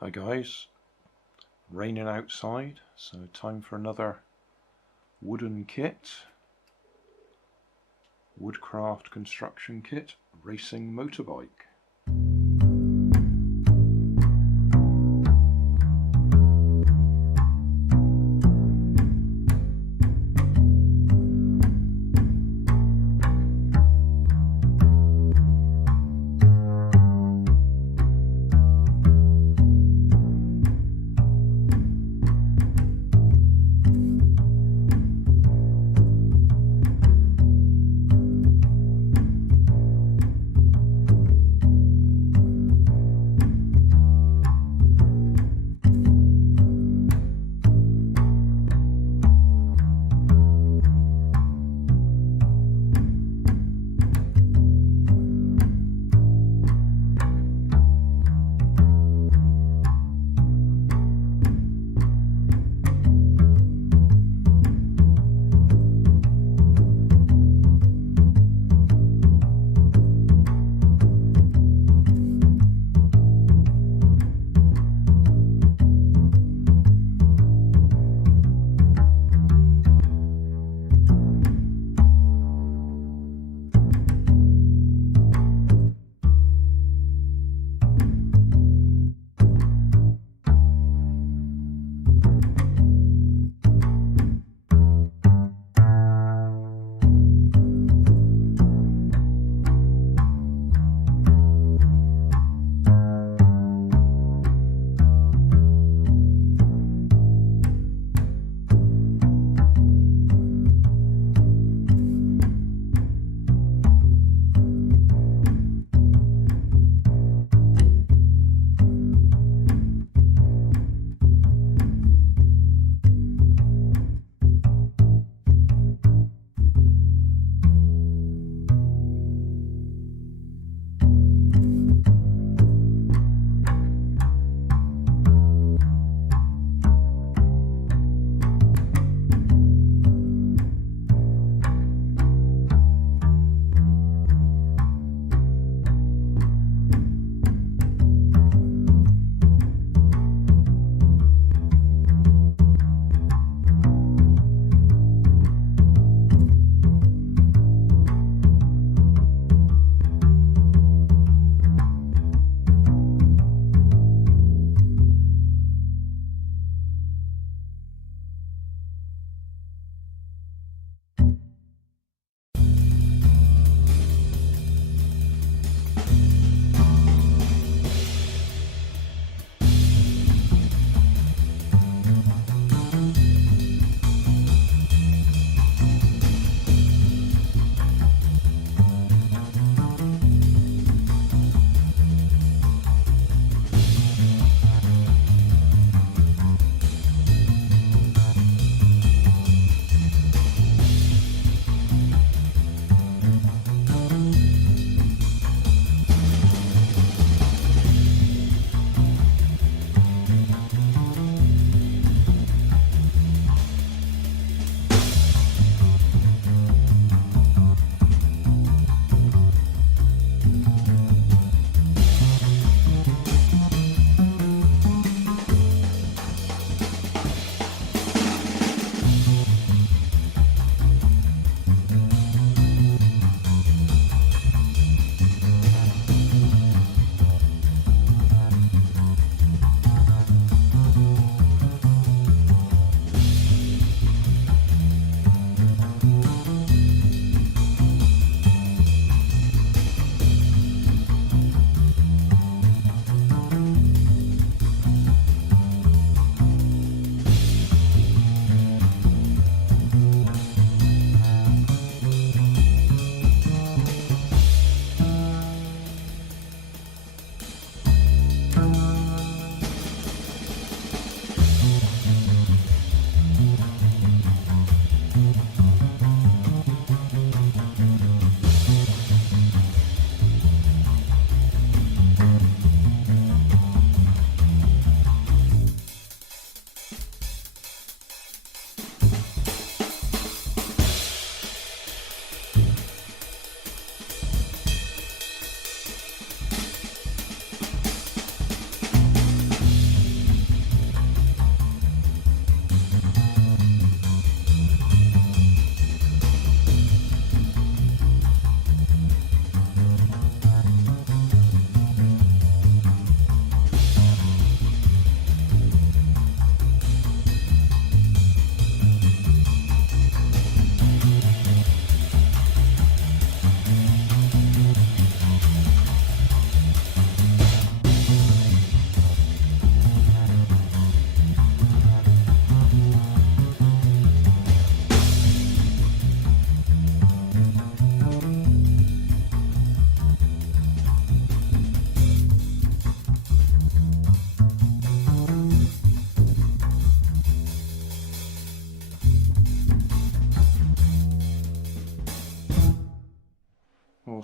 Hi guys, raining outside, so time for another wooden kit, Woodcraft construction kit, racing motorbike.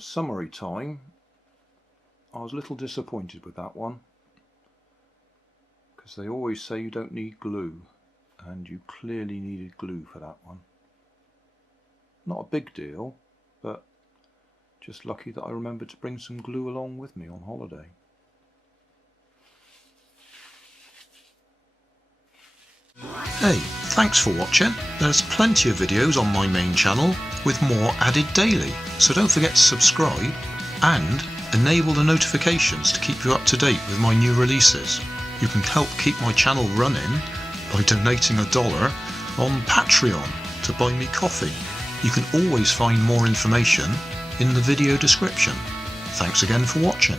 summary time, I was a little disappointed with that one, because they always say you don't need glue, and you clearly needed glue for that one. Not a big deal, but just lucky that I remembered to bring some glue along with me on holiday. Hey, thanks for watching. There's plenty of videos on my main channel with more added daily, so don't forget to subscribe and enable the notifications to keep you up to date with my new releases. You can help keep my channel running by donating $1 on Patreon to buy me coffee. You can always find more information in the video description. Thanks again for watching.